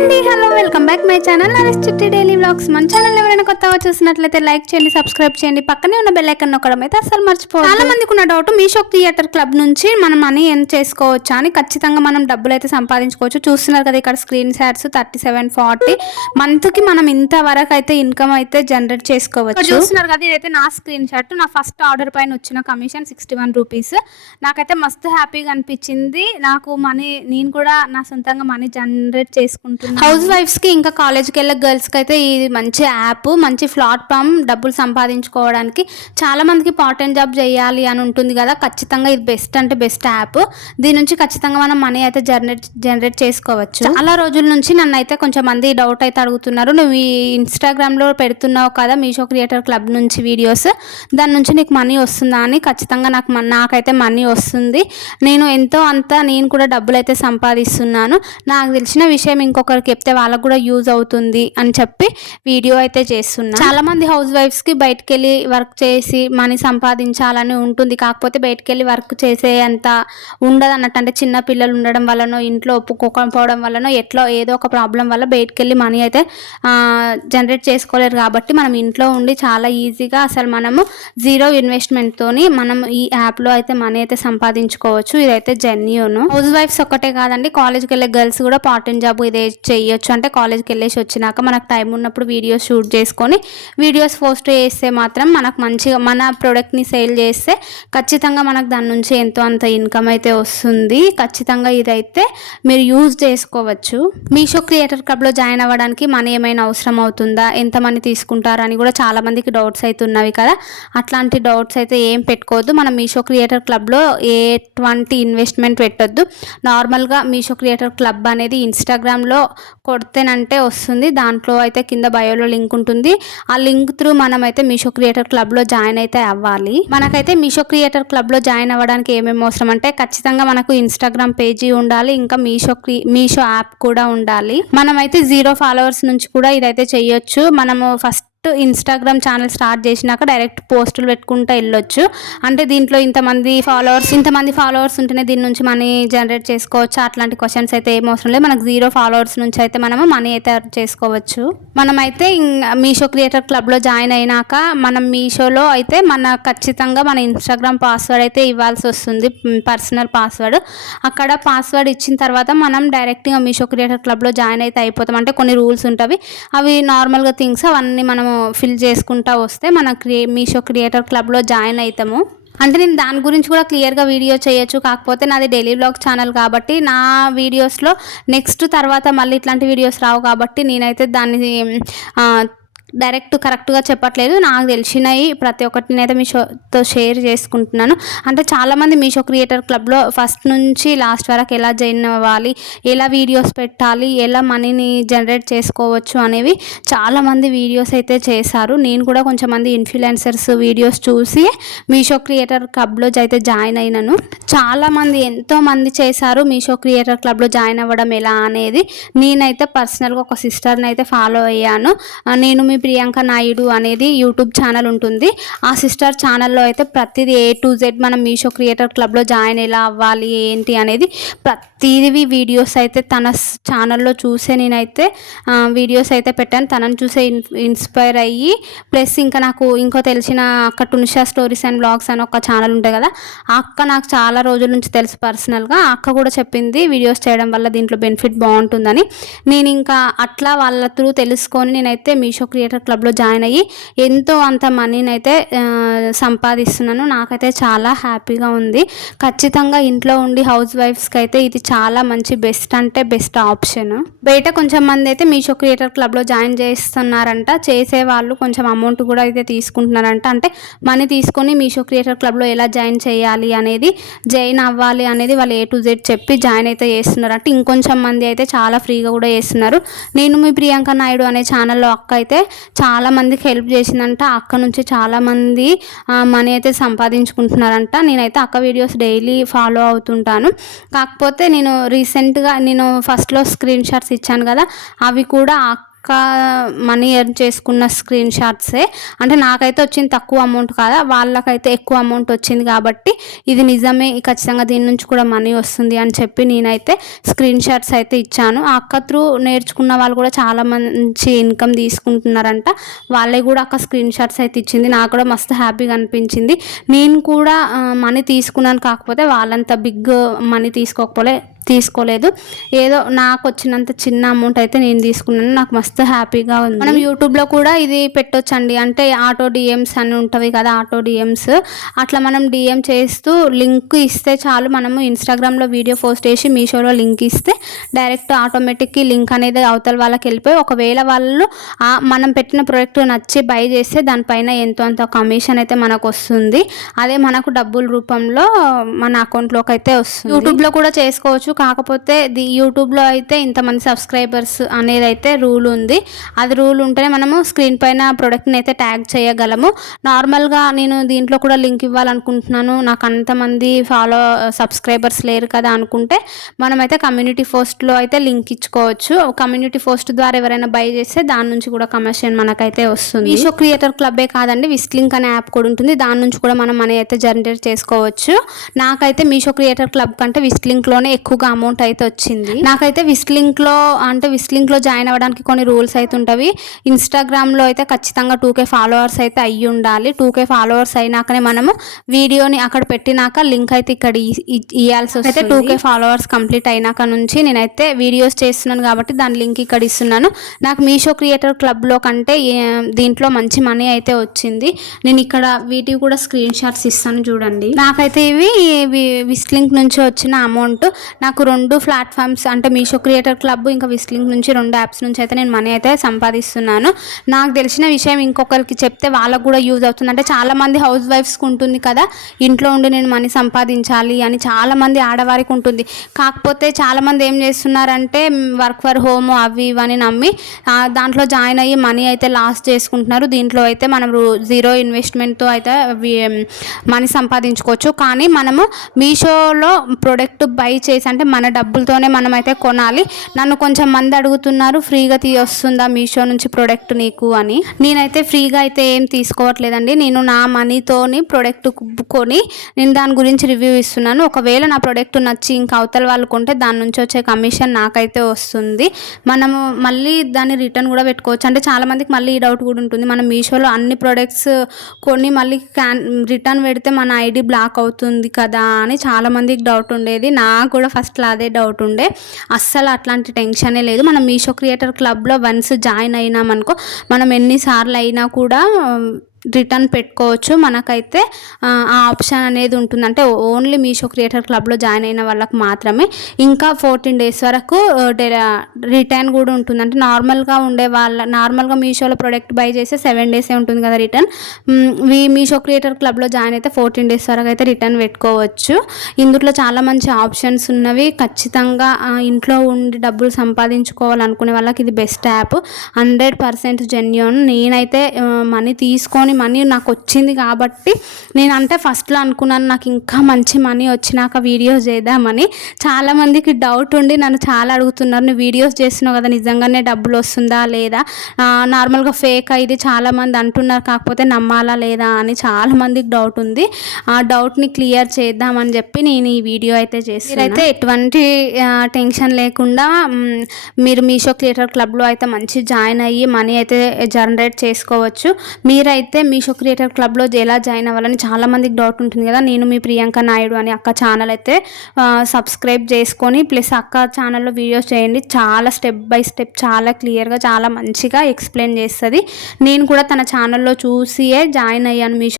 అండి, hello, welcome back my channel Naresh చిట్టి daily vlogs. మన ఛానల్ ఎవరైనా కొత్తగా చూసినట్లయితే లైక్ చేయండి, సబ్స్క్రైబ్ చేయండి, పక్కనే ఉన్న బెల్ ఐకాన్ నొక్కడం అయితే అసలు మర్చిపోవద్దు. చాలా మందికి ఉన్న డౌట్, మీషో క్రియేటర్ క్లబ్ నుంచి మనం మనీ ఎర్న్ చేసుకోవచ్చా అని. ఖచ్చితంగా మనం డబ్బులు అయితే సంపాదించుకోవచ్చు. చూస్తున్నారు కదా ఇక్కడ స్క్రీన్ షాట్స్ 3740 మంత్కి మనం ఇంతవరకు అయితే ఇన్కమ్ అయితే జనరేట్ చేసుకోవచ్చు. చూస్తున్నారు కదా, ఇదైతే నా స్క్రీన్ షాట్. నా ఫస్ట్ ఆర్డర్ పైన వచ్చిన కమిషన్ 61 రూపీస్. నాకైతే మస్తు హ్యాపీగా అనిపించింది. నాకు మనీ, నేను కూడా నా సొంతంగా మనీ జనరేట్ చేసుకుంటున్నాను. హౌస్ వైఫ్స్ కి ఇంకా కాలేజ్కి వెళ్ళే గర్ల్స్ కి అయితే ఇది మంచి యాప్, మంచి ప్లాట్ఫామ్ డబ్బులు సంపాదించుకోవడానికి. చాలా మందికి పార్ట్ టైం జాబ్ చేయాలి అని ఉంటుంది కదా, ఖచ్చితంగా ఇది బెస్ట్ అంటే బెస్ట్ యాప్. దీని నుంచి ఖచ్చితంగా మనం మనీ అయితే జనరేట్ చేసుకోవచ్చు. చాలా రోజుల నుంచి నన్ను అయితే కొంచెం మంది డౌట్ అయితే అడుగుతున్నారు, నువ్వు ఈ ఇన్స్టాగ్రామ్లో పెడుతున్నావు కదా మీషో క్రియేటర్ క్లబ్ నుంచి వీడియోస్, దాని నుంచి నీకు మనీ వస్తుందా అని. ఖచ్చితంగా నాకైతే మనీ వస్తుంది. నేను ఎంతో అంత నేను కూడా డబ్బులు అయితే సంపాదిస్తున్నాను. నాకు తెలిసిన విషయం ఇంకొకరికి చెప్తే వాళ్ళకు కూడా యూజ్ అవుతుంది అని చెప్పి వీడియో అయితే చేస్తున్నా. చాలా మంది హౌస్ వైఫ్స్ కి బయటకు వెళ్ళి వర్క్ చేసి మనీ సంపాదించాలని ఉంటుంది, కాకపోతే బయటకు వెళ్ళి వర్క్ చేసే అంత ఉండదు అన్నట్టు. అంటే చిన్న పిల్లలు ఉండడం వల్లనో, ఇంట్లో ఒప్పుకోకపోవడం వల్లనో, ఏదో ఒక ప్రాబ్లం వల్ల బయటకు వెళ్ళి మనీ అయితే జనరేట్ చేసుకోలేరు. కాబట్టి మనం ఇంట్లో ఉండి చాలా ఈజీగా అసలు మనము జీరో ఇన్వెస్ట్మెంట్ తోని మనం ఈ యాప్ లో అయితే మనీ అయితే సంపాదించుకోవచ్చు. ఇదైతే జెన్యూన్. హౌస్ వైఫ్స్ ఒక్కటే కాదండి, కాలేజ్కి వెళ్ళే గర్ల్స్ కూడా పార్ట్ టైం జాబ్ ఇదే చేయొచ్చు. అంటే కాలేజ్కి వెళ్ళేసి వచ్చినాక మనకు టైం ఉన్నప్పుడు వీడియోస్ షూట్ చేసుకొని వీడియోస్ పోస్ట్ చేస్తే మాత్రం మనకు మంచిగా మన ప్రోడక్ట్ని సేల్ చేస్తే ఖచ్చితంగా మనకు దాని నుంచి ఎంతో అంత ఇన్కమ్ అయితే వస్తుంది. ఖచ్చితంగా ఇదైతే మీరు యూజ్ చేసుకోవచ్చు. మీషో క్రియేటర్ క్లబ్లో జాయిన్ అవ్వడానికి మనీ ఏమైనా అవసరం అవుతుందా, ఎంత మనీ తీసుకుంటారు అని కూడా చాలా మందికి డౌట్స్ అయితే ఉన్నవి కదా. అట్లాంటి డౌట్స్ అయితే ఏం పెట్టుకోవద్దు. మనం మీషో క్రియేటర్ క్లబ్లో ఎటువంటి ఇన్వెస్ట్మెంట్ పెట్టొద్దు. నార్మల్గా మీషో క్రియేటర్ క్లబ్ అనేది ఇన్స్టాగ్రామ్లో కొడితేనంటే వస్తుంది. దాంట్లో అయితే కింద బయోలో లింక్ ఉంటుంది. ఆ లింక్ త్రూ మనం అయితే మీషో క్రియేటర్ క్లబ్లో జాయిన్ అయితే అవ్వాలి. మనకైతే మీషో క్రియేటర్ క్లబ్లో జాయిన్ అవ్వడానికి ఏమేమి అవసరం అంటే, ఖచ్చితంగా మనకు ఇన్స్టాగ్రామ్ పేజీ ఉండాలి, ఇంకా మీషో యాప్ కూడా ఉండాలి. మనమైతే 0 ఫాలోవర్స్ నుంచి కూడా ఇదైతే చేయొచ్చు. మనము ఫస్ట్ ఇన్స్టాగ్రామ్ ఛానల్ స్టార్ట్ చేసినాక డైరెక్ట్ పోస్టులు పెట్టుకుంటూ వెళ్ళొచ్చు. అంటే దీంట్లో ఇంతమంది ఫాలోవర్స్ ఉంటేనే దీని నుంచి మనీ జనరేట్ చేసుకోవచ్చు అట్లాంటి క్వశ్చన్స్ అయితే ఏం అవసరం లేదు. మనకు 0 ఫాలోవర్స్ నుంచి అయితే మనము మనీ అయితే ఎర్న్ చేసుకోవచ్చు. మనమైతే మీషో క్రియేటర్ క్లబ్లో జాయిన్ అయినాక మనం మీషోలో అయితే ఖచ్చితంగా మన ఇన్స్టాగ్రామ్ పాస్వర్డ్ అయితే ఇవ్వాల్సి వస్తుంది, పర్సనల్ పాస్వర్డ్. అక్కడ పాస్వర్డ్ ఇచ్చిన తర్వాత మనం డైరెక్ట్గా మీషో క్రియేటర్ క్లబ్లో జాయిన్ అయితే అయిపోతాం. అంటే కొన్ని రూల్స్ ఉంటాయి, అవి నార్మల్గా థింగ్స్ అవన్నీ మనం ఫిల్ చేసుకుంటా వస్తే మన మీషో క్రియేటర్ క్లబ్లో జాయిన్ అవుతాము. అంటే నేను దాని గురించి కూడా క్లియర్గా వీడియో చేయొచ్చు, కాకపోతే నాది డైలీ వ్లాగ్ ఛానల్ కాబట్టి నా వీడియోస్లో నెక్స్ట్ తర్వాత మళ్ళీ ఇట్లాంటి వీడియోస్ రావు కాబట్టి నేనైతే దాన్ని డైరెక్ట్ కరెక్ట్గా చెప్పట్లేదు. నాకు తెలిసినవి ప్రతి ఒక్కటిని అయితే మీషోతో షేర్ చేసుకుంటున్నాను. అంటే చాలామంది మీషో క్రియేటర్ క్లబ్లో ఫస్ట్ నుంచి లాస్ట్ వరకు ఎలా జాయిన్ అవ్వాలి, ఎలా వీడియోస్ పెట్టాలి, ఎలా మనీని జనరేట్ చేసుకోవచ్చు అనేవి చాలామంది వీడియోస్ అయితే చేశారు. నేను కూడా కొంచెం మంది ఇన్ఫ్లుయెన్సర్స్ వీడియోస్ చూసి మీషో క్రియేటర్ క్లబ్లో అయితే జాయిన్ అయినాను. చాలామంది ఎంతోమంది చేశారు మీషో క్రియేటర్ క్లబ్లో జాయిన్ అవ్వడం ఎలా అనేది. నేనైతే పర్సనల్గా ఒక సిస్టర్ని అయితే ఫాలో అయ్యాను. నేను మీ ప్రియాంక నాయుడు అనేది యూట్యూబ్ ఛానల్ ఉంటుంది. ఆ సిస్టర్ ఛానల్లో అయితే ప్రతిదీ A to Z మనం మీషో క్రియేటర్ క్లబ్లో జాయిన్ ఎలా అవ్వాలి ఏంటి అనేది ప్రతిదీ వీడియోస్ అయితే తన ఛానల్లో చూసే నేనైతే వీడియోస్ అయితే పెట్టాను. తనని చూసే ఇన్స్పైర్ అయ్యి, ప్లస్ ఇంకా నాకు తెలిసిన అక్క టునిషా స్టోరీస్ అండ్ బ్లాగ్స్ అని ఒక ఛానల్ ఉంటుంది కదా, ఆ అక్క నాకు చాలా రోజుల నుంచి తెలుసు పర్సనల్గా. ఆ అక్క కూడా చెప్పింది వీడియోస్ చేయడం వల్ల దీంట్లో బెనిఫిట్ బాగుంటుందని. నేను ఇంకా అట్లా వాళ్ళ త్రూ తెలుసుకొని నేనైతే మీషో క్రియేటర్ క్లబ్లో జాయిన్ అయ్యి ఎంతో అంత మనీని అయితే సంపాదిస్తున్నాను. నాకైతే చాలా హ్యాపీగా ఉంది. ఖచ్చితంగా ఇంట్లో ఉండి హౌస్ వైఫ్స్కి అయితే ఇది చాలా మంచి బెస్ట్ అంటే బెస్ట్ ఆప్షన్. బయట కొంచెం మంది అయితే మీషో క్రియేటర్ క్లబ్లో జాయిన్ చేస్తున్నారంట, చేసే వాళ్ళు కొంచెం అమౌంట్ కూడా అయితే తీసుకుంటున్నారంట. అంటే మనీ తీసుకొని మీషో క్రియేటర్ క్లబ్లో ఎలా జాయిన్ చేయాలి అనేది, జాయిన్ అవ్వాలి అనేది వాళ్ళు A to Z చెప్పి జాయిన్ అయితే చేస్తున్నారు. అంటే ఇంకొంచెం మంది అయితే చాలా ఫ్రీగా కూడా చేస్తున్నారు. నేను మీ ప్రియాంక నాయుడు అనే ఛానల్లో అక్క అయితే చాలా మందికి హెల్ప్ చేసిందంట. అక్క నుంచి చాలా మంది మనీ అయితే సంపాదించుకుంటున్నారంట. నేనైతే అక్క వీడియోస్ డైలీ ఫాలో అవుతుంటాను. కాకపోతే నేను రీసెంట్గా ఫస్ట్లో స్క్రీన్ షాట్స్ ఇచ్చాను కదా, అవి కూడా అక్క మనీ ఎర్న్ చేసుకున్న స్క్రీన్ షాట్సే. అంటే నాకైతే వచ్చింది తక్కువ అమౌంట్ కాదా, వాళ్ళకైతే ఎక్కువ అమౌంట్ వచ్చింది కాబట్టి ఇది నిజమే, ఖచ్చితంగా దీని నుంచి కూడా మనీ వస్తుంది అని చెప్పి నేనైతే స్క్రీన్ షాట్స్ అయితే ఇచ్చాను. ఆ అక్క త్రూ నేర్చుకున్న వాళ్ళు కూడా చాలా మంచి ఇన్కమ్ తీసుకుంటున్నారంట. వాళ్ళే కూడా అక్క స్క్రీన్ షాట్స్ అయితే ఇచ్చింది. నాకు కూడా మస్తు హ్యాపీగా అనిపించింది. నేను కూడా మనీ తీసుకున్నాను, కాకపోతే వాళ్ళంత బిగ్ మనీ తీసుకోలేదు. ఏదో నాకు వచ్చినంత చిన్న అమౌంట్ అయితే నేను తీసుకున్నాను. నాకు మస్తు హ్యాపీగా ఉంది. మనం యూట్యూబ్లో కూడా ఇది పెట్టొచ్చండి. అంటే ఆటో డిఎమ్స్ అని ఉంటుంది కదా, ఆటో డిఎమ్స్ అట్లా మనం డిఎం చేస్తూ లింక్ ఇస్తే చాలు. మనము ఇన్స్టాగ్రామ్లో వీడియో పోస్ట్ చేసి మీషోలో లింక్ ఇస్తే డైరెక్ట్ ఆటోమేటిక్గా లింక్ అనేది అవతల వాళ్ళకి వెళ్ళిపోయి, ఒకవేళ వాళ్ళు మనం పెట్టిన ప్రోడక్ట్ నచ్చి బై చేస్తే దానిపైన ఎంతో అంత కమిషన్ అయితే మనకు వస్తుంది. అదే మనకు డబ్బుల రూపంలో మన అకౌంట్లోకి అయితే వస్తుంది. యూట్యూబ్లో కూడా చేసుకోవచ్చు, కాకపోతే యూట్యూబ్లో అయితే ఇంతమంది సబ్స్క్రైబర్స్ అనేది అయితే రూల్ ఉంది. అది రూల్ ఉంటేనే మనము స్క్రీన్ పైన ప్రోడక్ట్ని అయితే ట్యాగ్ చేయగలము. నార్మల్గా నేను దీంట్లో కూడా లింక్ ఇవ్వాలనుకుంటున్నాను, నాకు అంతమంది సబ్స్క్రైబర్స్ లేరు కదా అనుకుంటే మనమైతే కమ్యూనిటీ పోస్ట్లో అయితే లింక్ ఇచ్చుకోవచ్చు. కమ్యూనిటీ పోస్ట్ ద్వారా ఎవరైనా బై చేస్తే దాని నుంచి కూడా కమిషన్ మనకైతే వస్తుంది. మీషో క్రియేటర్ క్లబ్బే కాదండి, విస్లింక్ అనే యాప్ కూడా ఉంటుంది. దాని నుంచి కూడా మనం మనీ అయితే జనరేట్ చేసుకోవచ్చు. నాకైతే మీషో క్రియేటర్ క్లబ్ కంటే విస్లింక్లోనే ఎక్కువగా అమౌంట్ అయితే వచ్చింది. నాకైతే విస్లింక్లో జాయిన్ అవ్వడానికి కొన్ని రూల్స్ అయితే ఉంటాయి. ఇన్స్టాగ్రామ్లో అయితే ఖచ్చితంగా 2K ఫాలోవర్స్ అయితే అయ్యి ఉండాలి. 2K ఫాలోవర్స్ అయినాకనే మనము వీడియోని అక్కడ పెట్టినాక లింక్ అయితే ఇక్కడ ఇవ్వాల్సి వస్తుంది. అయితే 2K ఫాలోవర్స్ కంప్లీట్ అయినాక నుంచి నేనైతే వీడియోస్ చేస్తున్నాను కాబట్టి దాని లింక్ ఇక్కడ ఇస్తున్నాను. నాకు మీషో క్రియేటర్ క్లబ్లో కంటే దీంట్లో మంచి మనీ అయితే వచ్చింది. నేను ఇక్కడ వీటివి కూడా స్క్రీన్ షాట్స్ ఇస్తాను చూడండి. నాకైతే ఇవి విస్లింక్ నుంచి వచ్చిన అమౌంట్ నాకు 2 ప్లాట్ఫామ్స్ అంటే మీషో క్రియేటర్ క్లబ్ ఇంకా విస్లింక్ నుంచి 2 యాప్స్ నుంచి అయితే నేను మనీ అయితే సంపాదిస్తున్నాను. నాకు తెలిసిన విషయం ఇంకొకరికి చెప్తే వాళ్ళకు కూడా యూజ్ అవుతుంది. అంటే చాలామంది హౌస్ వైఫ్స్కి ఉంటుంది కదా, ఇంట్లో ఉండి నేను మనీ సంపాదించాలి అని చాలామంది ఆడవారికి ఉంటుంది. కాకపోతే చాలామంది ఏం చేస్తున్నారంటే వర్క్ ఫర్ హోమ్ అవి ఇవని నమ్మి దాంట్లో జాయిన్ అయ్యి మనీ అయితే లాస్ చేసుకుంటున్నారు. దీంట్లో అయితే మనం 0 ఇన్వెస్ట్మెంట్తో అయితే మనీ సంపాదించుకోవచ్చు. కానీ మనము మీషోలో ప్రోడక్ట్ బై చేసి అంటే మన డబ్బులతోనే మనం అయితే కొనాలి. నన్ను కొంచెం మంది అడుగుతున్నారు, ఫ్రీగా వస్తుందా మీషో నుంచి ప్రోడక్ట్ నీకు అని. నేనైతే ఫ్రీగా అయితే ఏం తీసుకోవట్లేదండి. నేను నా మనీతోని ప్రోడక్ట్ కొని నేను దాని గురించి రివ్యూ ఇస్తున్నాను. ఒకవేళ నా ప్రోడక్ట్ నచ్చి ఇంకా అవతల వాళ్ళు కొంటే దాని నుంచి వచ్చే కమిషన్ నాకైతే వస్తుంది. మనము మళ్ళీ దాన్ని రిటర్న్ కూడా పెట్టుకోవచ్చు. అంటే చాలామందికి మళ్ళీ ఈ డౌట్ కూడా ఉంటుంది, మనం మీషోలో అన్ని ప్రోడక్ట్స్ కొని మళ్ళీ రిటర్న్ పెడితే మన ఐడి బ్లాక్ అవుతుంది కదా అని చాలామందికి డౌట్ ఉండేది. నాకు కూడా ఫస్ట్లో అదే డౌట్ ఉండే. అస్సలు అట్లాంటి టెన్షనే లేదు. మనం మీషో క్రియేటర్ క్లబ్లో వన్స్ జాయిన్ అయినామనుకో, మనం ఎన్నిసార్లు అయినా కూడా రిటర్న్ పెట్టుకోవచ్చు. మనకైతే ఆ ఆప్షన్ అనేది ఉంటుంది. అంటే ఓన్లీ మీషో క్రియేటర్ క్లబ్లో జాయిన్ అయిన వాళ్ళకి మాత్రమే. ఇంకా 14 days వరకు రిటర్న్ కూడా ఉంటుంది. అంటే నార్మల్గా మీషోలో ప్రోడక్ట్ బై చేస్తే 7 days ఉంటుంది కదా రిటర్న్. మీషో క్రియేటర్ క్లబ్లో జాయిన్ అయితే 14 days వరకు అయితే రిటర్న్ పెట్టుకోవచ్చు. ఇందులో చాలా మంచి ఆప్షన్స్ ఉన్నవి. ఖచ్చితంగా ఇంట్లో ఉండి డబ్బులు సంపాదించుకోవాలనుకునే వాళ్ళకి ఇది బెస్ట్ యాప్, 100% జెన్యూన్. నేనైతే మనీ నాకు వచ్చింది కాబట్టి నేను అంటే ఫస్ట్లో అనుకున్నాను నాకు ఇంకా మంచి మనీ వచ్చినాక వీడియోస్ చేద్దామని. చాలామందికి డౌట్ ఉండి నన్ను చాలా అడుగుతున్నారు, నువ్వు వీడియోస్ చేస్తున్నావు కదా నిజంగానే డబ్బులు వస్తుందా లేదా, నార్మల్గా ఫేక్ ఇది చాలామంది అంటున్నారు, కాకపోతే నమ్మాలా లేదా అని చాలామందికి డౌట్ ఉంది. ఆ డౌట్ని క్లియర్ చేద్దామని చెప్పి నేను ఈ వీడియో అయితే చేస్తాను. అయితే ఎటువంటి టెన్షన్ లేకుండా మీరు మీషో క్రియేటర్ క్లబ్లో అయితే మంచి జాయిన్ అయ్యి మనీ అయితే జనరేట్ చేసుకోవచ్చు. మీరైతే మీషో క్రియేటర్ క్లబ్లో ఎలా జాయిన్ అవ్వాలని చాలామందికి డౌట్ ఉంటుంది కదా. నేను మీ ప్రియాంక నాయుడు అని అక్క ఛానల్ అయితే సబ్స్క్రైబ్ చేసుకొని ప్లస్ అక్క ఛానల్లో వీడియోస్ చేయండి. చాలా స్టెప్ బై స్టెప్ చాలా క్లియర్గా చాలా మంచిగా ఎక్స్ప్లెయిన్ చేస్తుంది. నేను కూడా తన ఛానల్లో చూసియే జాయిన్ అయ్యాను మీషో